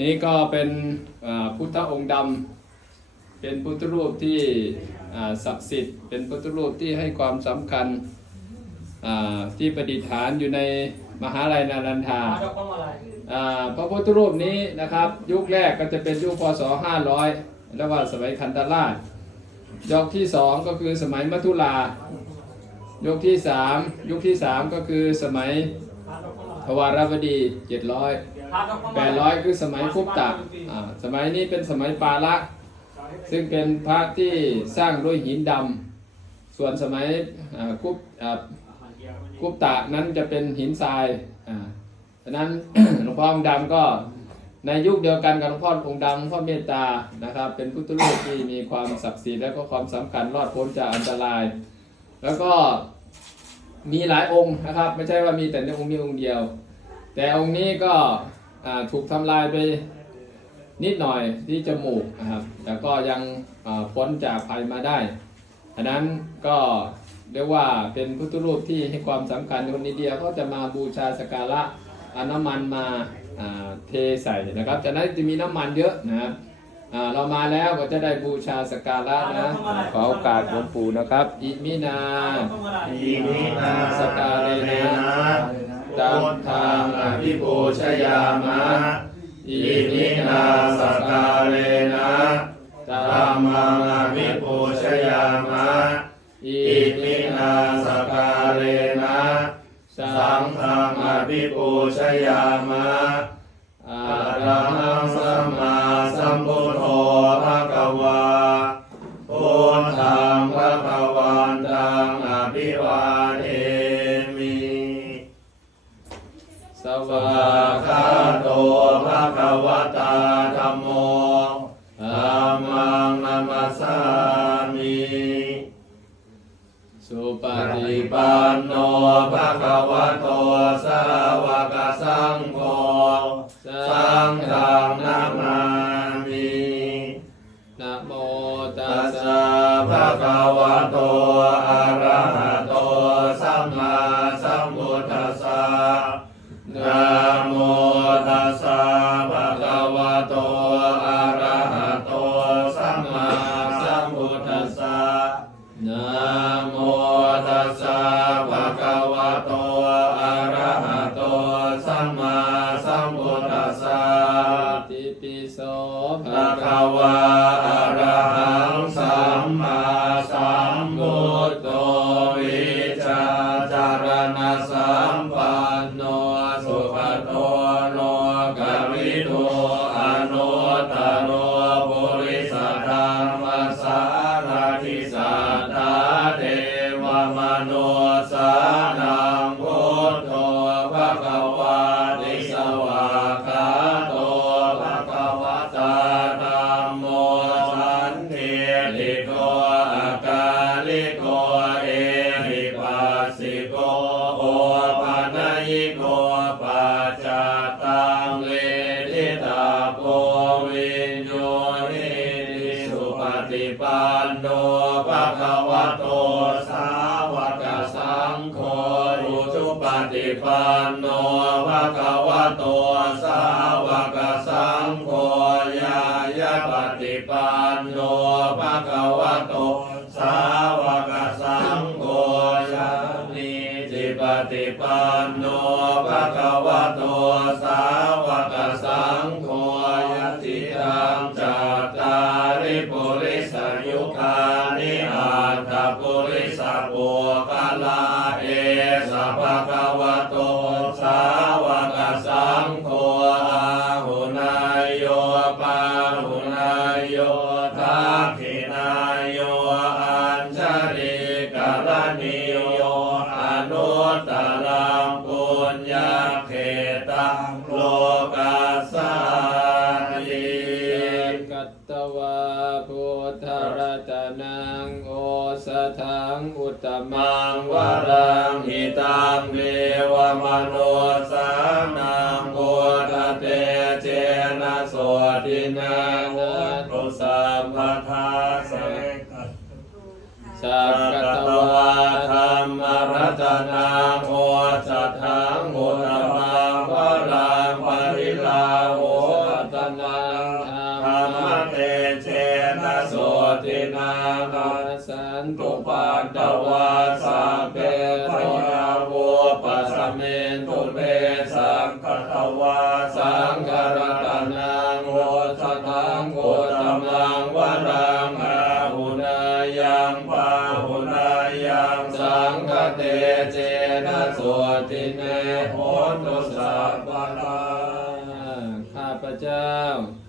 นี้ก็เป็นพุทธองค์ดำเป็นพุทธรูปที่ศักดิ์สิทธิ์ เป็นพุทธรูปที่ให้ความสำคัญที่ประดิษฐานอยู่ในมหาลัยนารันทาพระพุทธรูปนี้นะครับ ยุคแรกก็จะเป็นยุคพศ 500 แล้วว่าสมัยคันธราชยุคที่สองก็คือสมัยมัทุลายุคที่สามยุคที่สามก็คือสมัย วาทลัยวารวดี700พาดอกพวงแปดร้อยคือสมัยคุปตะสมัยนี้เป็นสมัยปาละซึ่งเป็นพระที่สร้างด้วยหินดำส่วนสมัยคุปคุปตะนั้นจะเป็นหินทรายอ่าฉะนั้นหลวงพ่อองค์ดำก็ในยุคเดียวกันกับหลวงพ่อองค์ดำหลวงพ่อเมตตานะครับ เป็นพุทธรูปที่มีความศักดิ์สิทธิ์และก็ความสำคัญรอดพ้นจากอันตราย แล้วก็ มีหลายองค์นะครับ ไม่ใช่ว่ามีแต่ในองค์นี้องค์เดียว แต่องค์นี้ก็ถูกทำลายไปนิดหน่อยที่จมูกนะครับ แต่ก็ยังพ้นจากภัยมาได้อันนั้นก็เรียกว่าเป็นพุทธรูปที่ให้ความสำคัญคนอินเดียเขาจะมาบูชาสการะเอาน้ำมันมาเทใส่นะครับจากนั้นจะมีน้ำมันเยอะนะครับ เรามาแล้วก็จะได้บูชาสกการะนะขอโอกาสหลวงปู่นะครับ อิมินาพวงมาลัยอิมินาสกาเลนะตัมพุทธังอภิปูชยามะอิอิมินาสกาเลนะตัธัมมมังอภิปูชยามะอิอิมินาสกาเลนะสัสังงฆังอภิปูชยามะอาอะระระหั มังนัมสสามิสุปฏิปันโนภะคะวะโตสาวกสังโฆสังฆังนามามินะโมตัสสะสะภะคะวะโตอะระหะโตสัมมาสัมพุทธัสสะนะโม ปันโนภะคะวะโตสาวกสังโฆยายาปฏิปันโนภะคะวะโตสาวกสังโฆยานิจิปฏิปันโนภะคะวะโตสาวกสังโฆยะติตังจัตตาริปุริสยุคานิอัตถปุริสปุกลาเอสะภะ สถังอุตตมังวรังหิตังเมวมโนสานังโพธเตเจนะโสตินาโหตุสัมปทาสสัสัพกตตวาวาธรรมรัตนาโมจัตถังโมต วาวาสาสาเปเปพโรยานาโวโวปัปัสสสสเมเมนนตุตุเปเปสัสังงกกตวาสัสังงฆฆรรตตนันังงโวโวชชทัทังงโวโวตตมัมังงววรัรังงอาอาหุหุนานายัยังงปาปาหุหุนานายังสัสังงฆฆเตเตเจเจนะนะโสโสติติเนเนโหโหตุตุสัสัพพพะพะลาลาข้าพเจ้า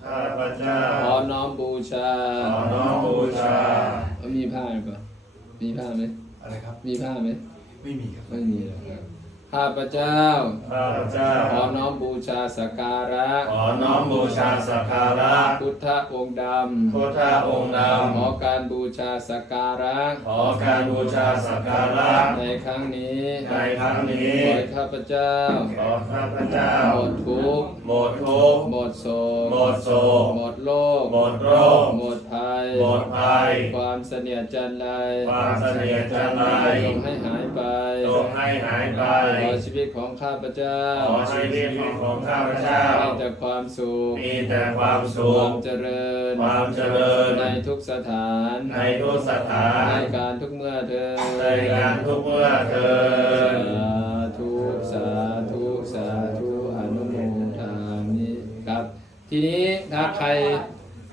ข้าพเจ้าขอน้อมบูชาขอน้อมบูชามีผ้าหรือเปล่า มีผ้าไหมอะไรครับ มีผ้าไหมไม่มีครับ ไม่มีหรอกครับ ข้าพเจ้า ข้าพเจ้า ขอน้อมบูชาสักการะ ขอน้อมบูชาสักการะ พุทธองค์ดพุทธองค์ดำ ขอการบูชาสักการะำขอการบูชาสักการะ ในครั้งนี้ ในครั้งนี้ขอให้ข้าพเจ้า ขอข้าพเจ้า หมดทุกข์ หมดทุกข์ หมดโศก หมดโศก หมดโรคหมดโรค หมดภัย หมดภัย ความเสนียดจันไร ความเสนียดจันไรจงให้หายไปจง ให้หายไป ขอชีวิตของข้าพเจ้า ขอชีวิตของข้าพเจ้า มีแต่ความสุข มีแต่ความสุข ความเจริญ ความเจริญ ในทุกสถาน ในทุกสถาน ในการทุกเมื่อเธอในการทุกเมื่อเธอสาธุสาธุสาธุอนุโมทามิครับ ทีนี้ถ้าใคร